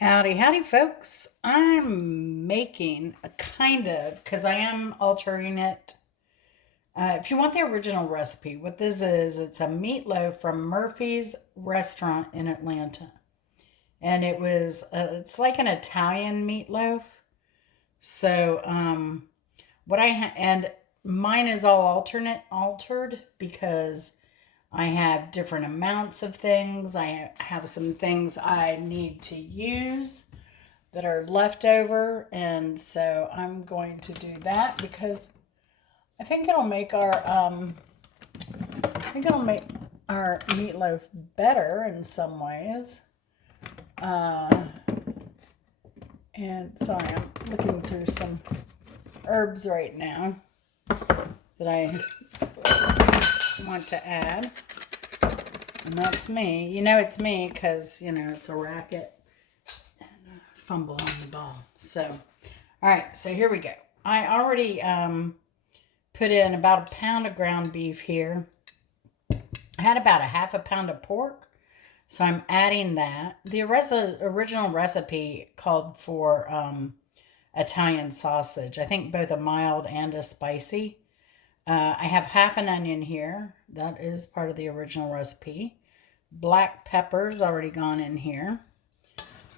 Howdy, howdy, folks. I'm making a because I am altering it. If you want the original recipe, what this is, it's a meatloaf from Murphy's restaurant in Atlanta. And it's like an Italian meatloaf. So, and mine is all altered because I have different amounts of things. I have some things I need to use that are left over, and so I'm going to do that because I think it'll make our meatloaf better in some ways. And sorry, I'm looking through some herbs right now that I want to add. And that's me. You know it's me because, it's a racket and a fumble on the ball. So, all right, so here we go. I already put in about a pound of ground beef here. I had about a half a pound of pork. So I'm adding that. The original recipe called for Italian sausage. I think both a mild and a spicy. I have half an onion here. That is part of the original recipe. Black pepper's already gone in here.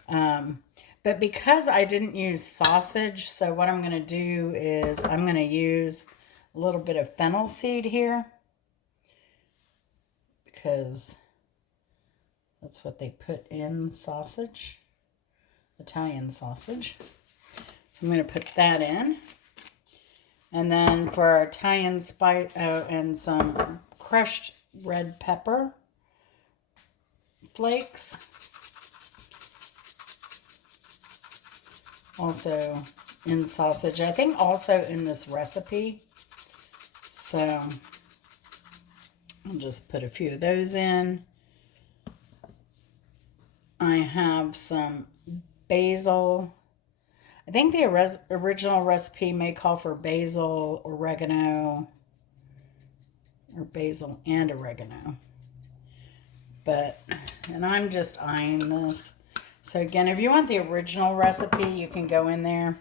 But because I didn't use sausage, so what I'm going to do is I'm going to use a little bit of fennel seed here because that's what they put in sausage, Italian sausage. So I'm going to put that in. And then for our Italian spice, and some crushed red pepper flakes. Also in sausage. I think also in this recipe. So I'll just put a few of those in. I have some basil. I think the original recipe may call for basil, oregano, or basil and oregano. And I'm just eyeing this. So again, if you want the original recipe, you can go in there.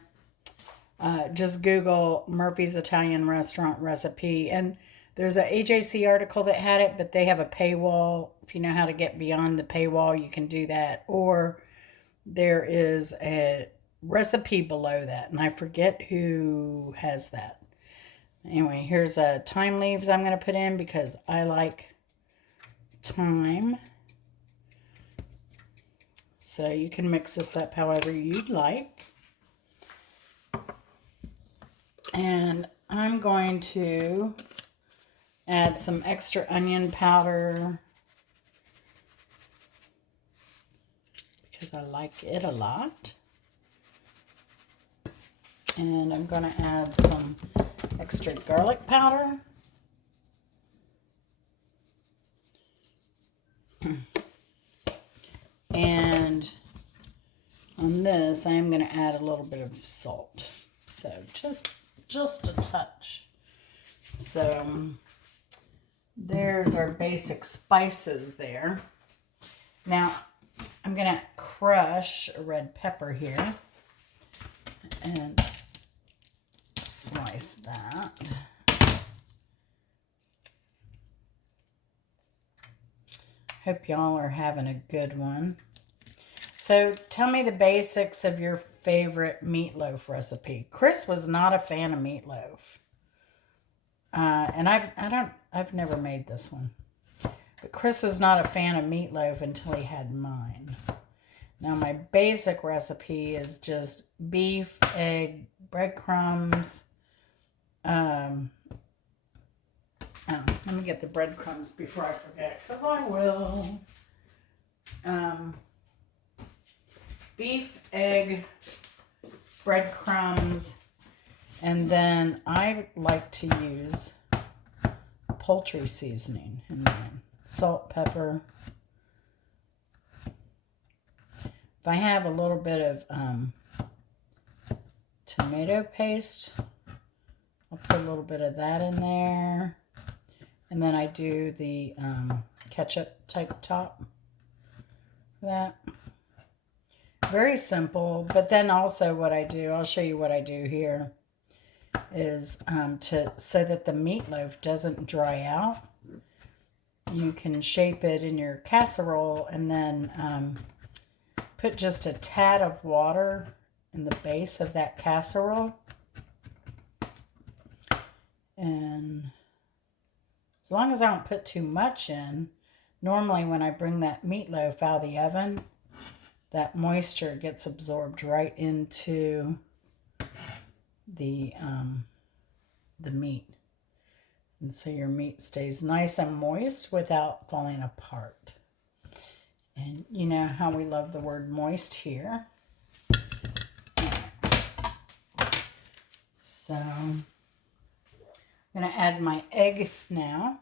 Just Google Murphy's Italian Restaurant recipe. And there's a AJC article that had it, but they have a paywall. If you know how to get beyond the paywall, you can do that. Or there is a recipe below that, and I forget who has that. Anyway, here's thyme leaves I'm going to put in because I like thyme. So you can mix this up however you'd like. And I'm going to add some extra onion powder because I like it a lot. And I'm going to add some extra garlic powder. And on this, I am going to add a little bit of salt. So just a touch. So there's our basic spices there. Now, I'm going to crush a red pepper here and slice that. Hope y'all are having a good one. So tell me the basics of your favorite meatloaf recipe. Chris was not a fan of meatloaf. And I've never made this one. But Chris was not a fan of meatloaf until he had mine. Now my basic recipe is just beef, egg, breadcrumbs. Let me get the breadcrumbs before I forget, because I will. Beef, egg, breadcrumbs, and then I like to use poultry seasoning in mine. Salt, pepper. If I have a little bit of tomato paste, I'll put a little bit of that in there. And then I do the ketchup type top for that. Very simple. But then also what I do, I'll show you what I do here, is so that the meatloaf doesn't dry out. You can shape it in your casserole and then put just a tad of water in the base of that casserole. And as long as I don't put too much in, normally when I bring that meatloaf out of the oven, that moisture gets absorbed right into the meat. And so your meat stays nice and moist without falling apart. And you know how we love the word moist here. So I'm going to add my egg now.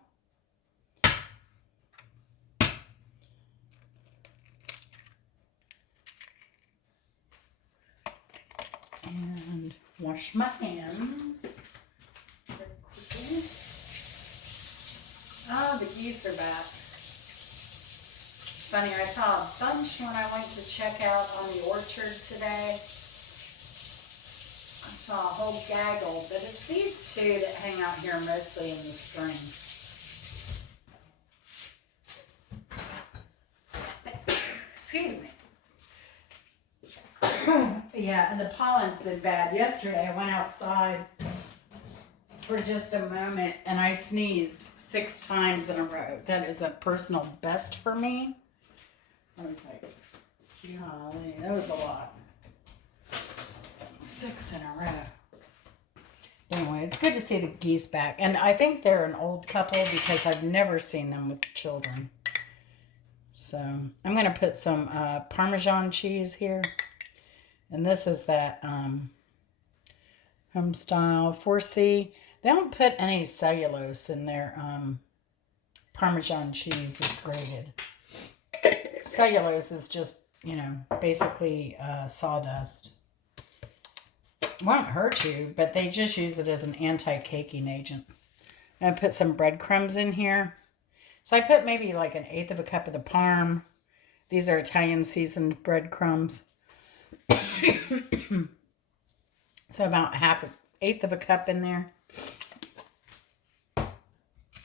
And wash my hands very quickly. Oh, the geese are back. It's funny, I saw a bunch when I went to check out on the orchard today. I saw a whole gaggle, but it's these two that hang out here mostly in the spring. Excuse me. Yeah, and the pollen's been bad. Yesterday I went outside for just a moment and I sneezed 6 times in a row. That is a personal best for me. I was like, golly, that was a lot. 6 in a row. Anyway, it's good to see the geese back. And I think they're an old couple because I've never seen them with children. So I'm going to put some Parmesan cheese here. And this is that home style 4C. They don't put any cellulose in their Parmesan cheese that's grated. Cellulose is just, you know, basically sawdust. Won't hurt you, but they just use it as an anti-caking agent. I'm going to put some breadcrumbs in here. So I put maybe like 1/8 of a cup of the parm. These are Italian seasoned breadcrumbs. So about 1/8 of a cup in there.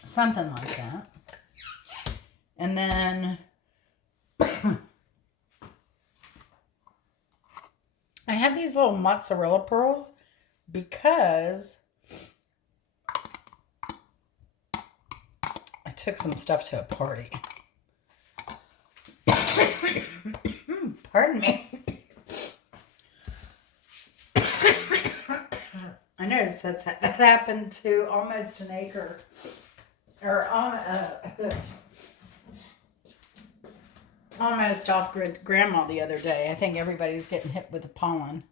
Something like that. And then I have these little mozzarella pearls because I took some stuff to a party. Pardon me. I noticed that happened to almost an acre, or almost off-grid grandma the other day. I think everybody's getting hit with the pollen.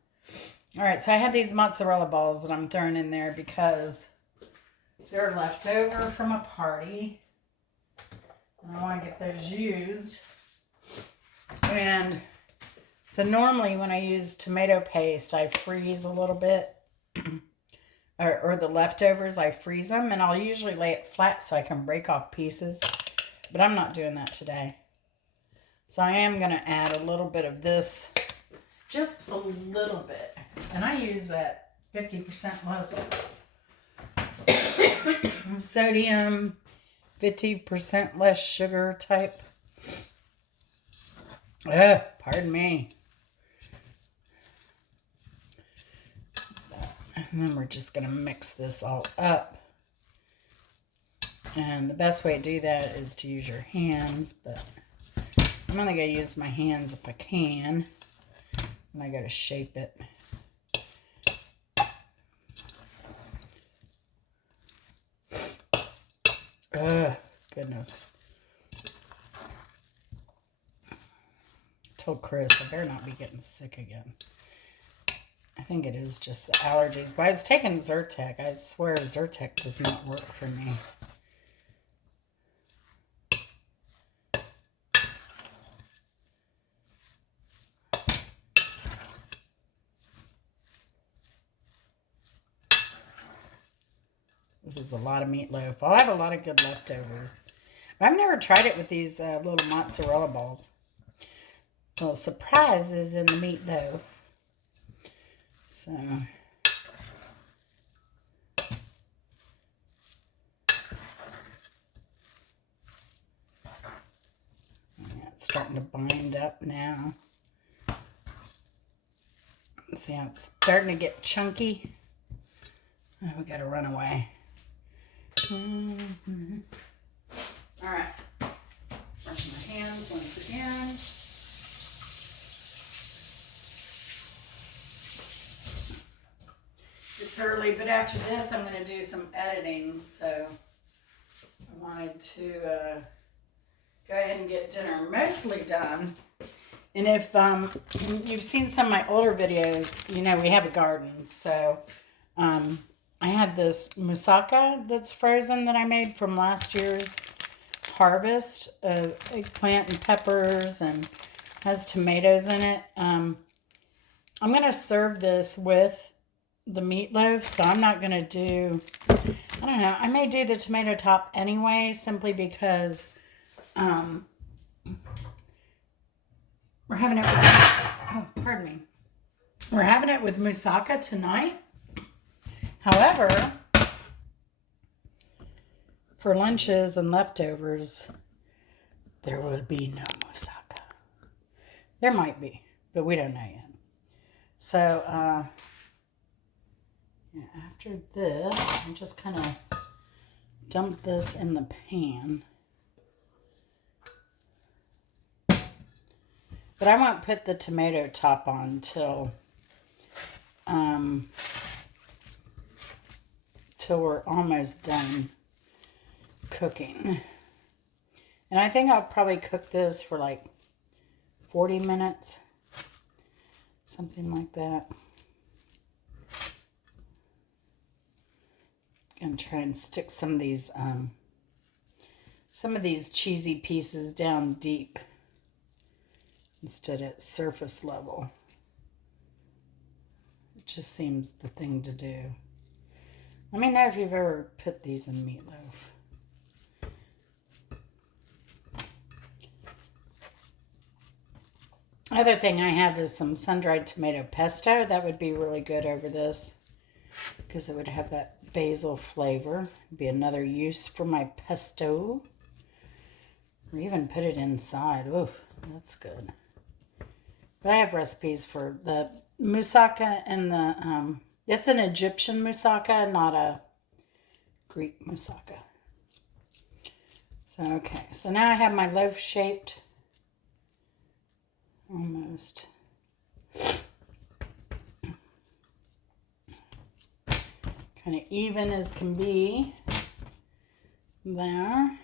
All right, so I have these mozzarella balls that I'm throwing in there because they're left over from a party. And I want to get those used. And so normally when I use tomato paste, I freeze a little bit. or the leftovers, I freeze them. And I'll usually lay it flat so I can break off pieces. But I'm not doing that today. So I am going to add a little bit of this. Just a little bit. And I use that 50% less sodium, 50% less sugar type. Pardon me. And then we're just going to mix this all up. And the best way to do that is to use your hands, but I'm only going to use my hands if I can. And I got to shape it. Goodness. Told Chris I better not be getting sick again. I think it is just the allergies. But I was taking Zyrtec. I swear Zyrtec does not work for me. This is a lot of meatloaf. I'll have a lot of good leftovers. But I've never tried it with these little mozzarella balls. little surprises in the meatloaf. So yeah, it's starting to bind up now. See how it's starting to get chunky? Oh, we gotta run away. Mm-hmm. All right. Brushing my hands once again. It's early, but after this, I'm going to do some editing. So I wanted to go ahead and get dinner mostly done. And if you've seen some of my older videos, you know we have a garden. So I have this moussaka that's frozen that I made from last year's harvest of eggplant and peppers, and has tomatoes in it. I'm going to serve this with the meatloaf, so I'm not going to do, I don't know, I may do the tomato top anyway, simply because we're having it with, oh, pardon me. We're having it with moussaka tonight. However, for lunches and leftovers, there will be no moussaka. There might be, but we don't know yet. So, yeah, after this, I just kind of dump this in the pan. But I won't put the tomato top on till we're almost done cooking. And I think I'll probably cook this for like 40 minutes. Something like that. Gonna try and stick some of these cheesy pieces down deep instead at surface level. It just seems the thing to do. Let me know if you've ever put these in meatloaf. Other thing I have is some sun-dried tomato pesto. That would be really good over this because it would have that basil flavor. Be another use for my pesto. Or even put it inside. Oh, that's good. But I have recipes for the moussaka and the, it's an Egyptian moussaka, not a Greek moussaka. So, okay. So now I have my loaf shaped. Almost. Kind of even as can be. There.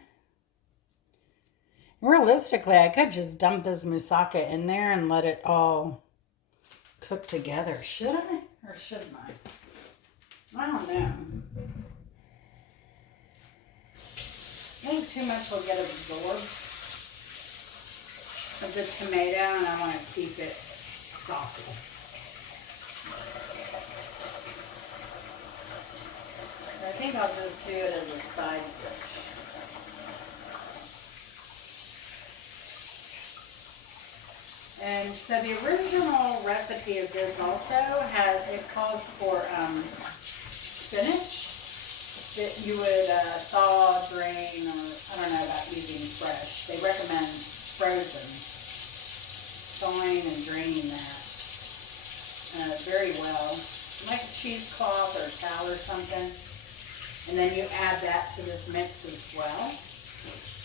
Realistically, I could just dump this moussaka in there and let it all cook together. Should I? Or shouldn't I? I don't know. I think too much will get absorbed of the tomato, and I want to keep it saucy. So I think I'll just do it as a side dish. And so the original recipe of this also it calls for spinach that you would thaw, drain, or I don't know about using fresh. They recommend frozen, thawing and draining that very well, like a cheesecloth or a towel or something. And then you add that to this mix as well.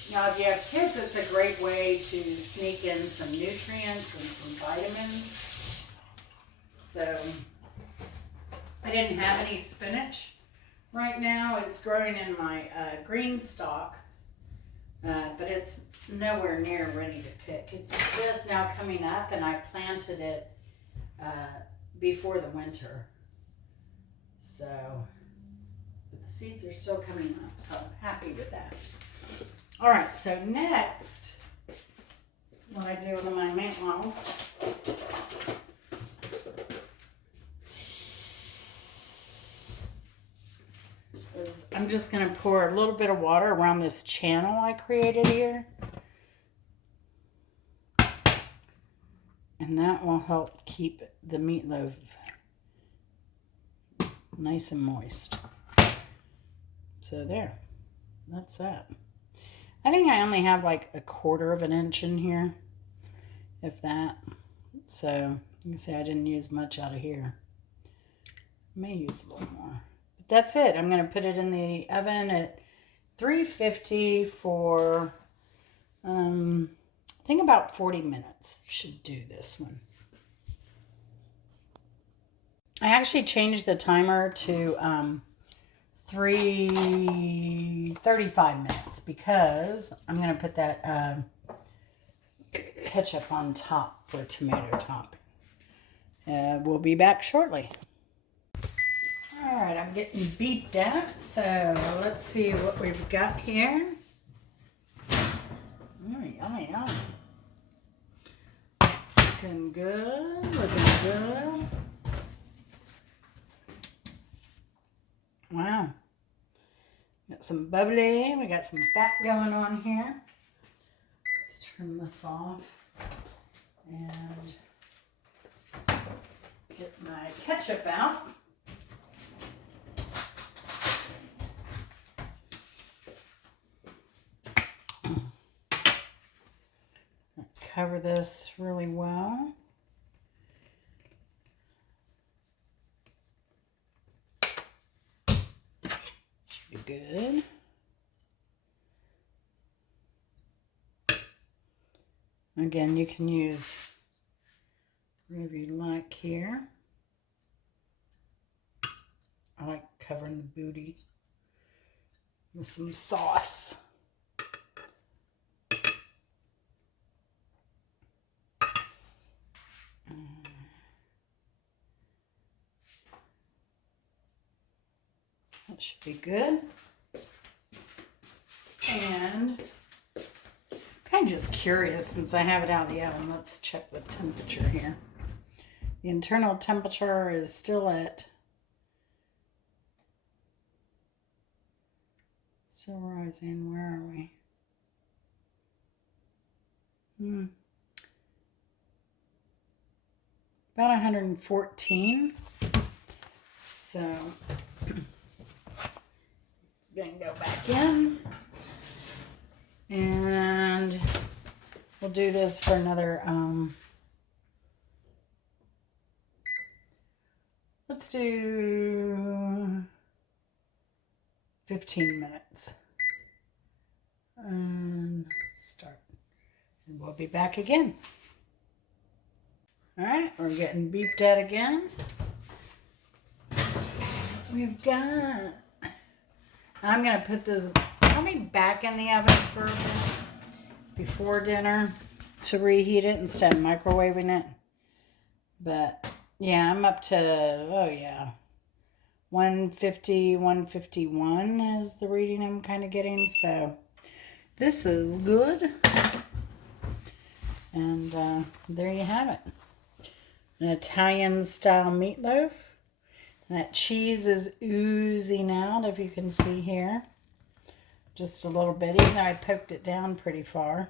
Now, if you have kids, it's a great way to sneak in some nutrients and some vitamins. So, I didn't have any spinach right now. It's growing in my green stalk, but it's nowhere near ready to pick. It's just now coming up, and I planted it before the winter. So, but the seeds are still coming up, so I'm happy with that. All right, so next, what I do with my meatloaf is I'm just going to pour a little bit of water around this channel I created here. And that will help keep the meatloaf nice and moist. So there, that's that. I think I only have like 1/4 of an inch in here, if that. So you can see I didn't use much out of here. I may use a little more. But that's it. I'm going to put it in the oven at 350 for, I think about 40 minutes. Should do this one. I actually changed the timer to 35 minutes because I'm going to put that ketchup on top for tomato topping. We'll be back shortly. All right, I'm getting beeped at, so let's see what we've got here. Yummy, yummy. Looking good, looking good. Wow. Got some bubbly, we got some fat going on here. Let's turn this off and get my ketchup out. Cover this really well. Should be good. Again, you can use whatever you like here. I like covering the booty with some sauce. That should be good. And I'm kind of just curious, since I have it out of the oven, let's check the temperature here. The internal temperature is still rising. Where are we? About 114. So then go back in, and we'll do this for another let's do 15 minutes and start, and we'll be back again. All right, we're getting beeped at again. We've got, I'm going to put this probably back in the oven for a bit before dinner to reheat it instead of microwaving it. But yeah, I'm up to, 150, 151 is the reading I'm kind of getting. So this is good. And there you have it. An Italian style meatloaf. That cheese is oozing out, if you can see here. Just a little bit, even though I poked it down pretty far.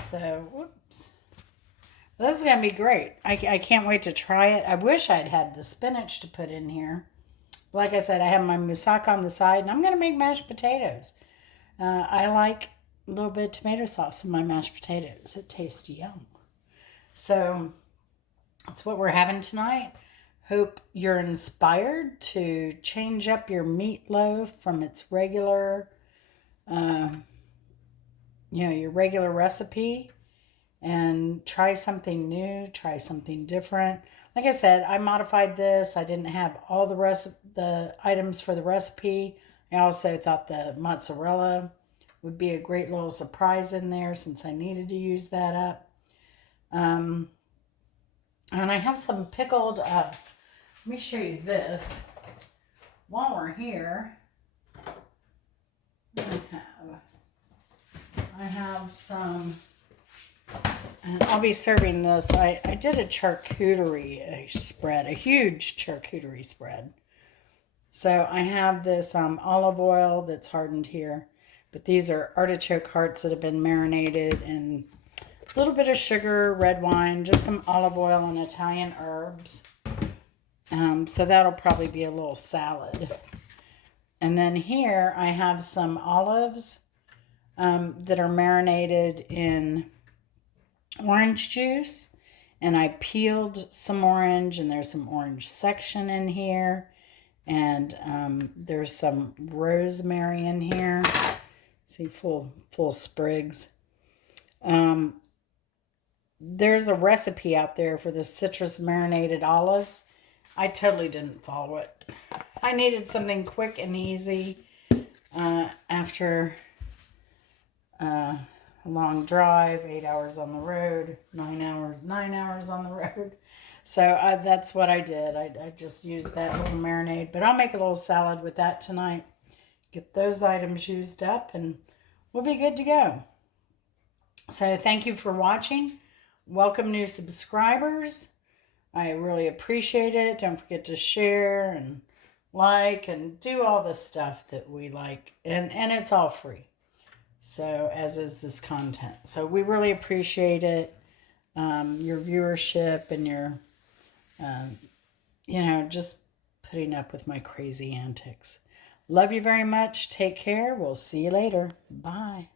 So, whoops. Well, this is going to be great. I can't wait to try it. I wish I'd had the spinach to put in here. Like I said, I have my moussaka on the side, and I'm going to make mashed potatoes. I like a little bit of tomato sauce in my mashed potatoes. It tastes yum. So, that's what we're having tonight. Hope you're inspired to change up your meatloaf from its regular, your regular recipe, and try something new, try something different. Like I said, I modified this. I didn't have all the items for the recipe. I also thought the mozzarella would be a great little surprise in there since I needed to use that up. And I have some pickled, let me show you this. While we're here, I have some, and I'll be serving this. I did a charcuterie spread, a huge charcuterie spread. So I have this olive oil that's hardened here. But these are artichoke hearts that have been marinated in a little bit of sugar, red wine, just some olive oil and Italian herbs. So that'll probably be a little salad. And then here I have some olives that are marinated in orange juice. And I peeled some orange, and there's some orange section in here. And there's some rosemary in here. See, full sprigs. There's a recipe out there for the citrus marinated olives. I totally didn't follow it. I needed something quick and easy after a long drive, 8 hours on the road, 9 hours on the road. So that's what I did. I just used that little marinade. But I'll make a little salad with that tonight. Get those items used up and we'll be good to go. So thank you for watching. Welcome new subscribers. I really appreciate it. Don't forget to share and like and do all the stuff that we like. And it's all free. So as is this content. So we really appreciate it. Your viewership and your, just putting up with my crazy antics. Love you very much. Take care. We'll see you later. Bye.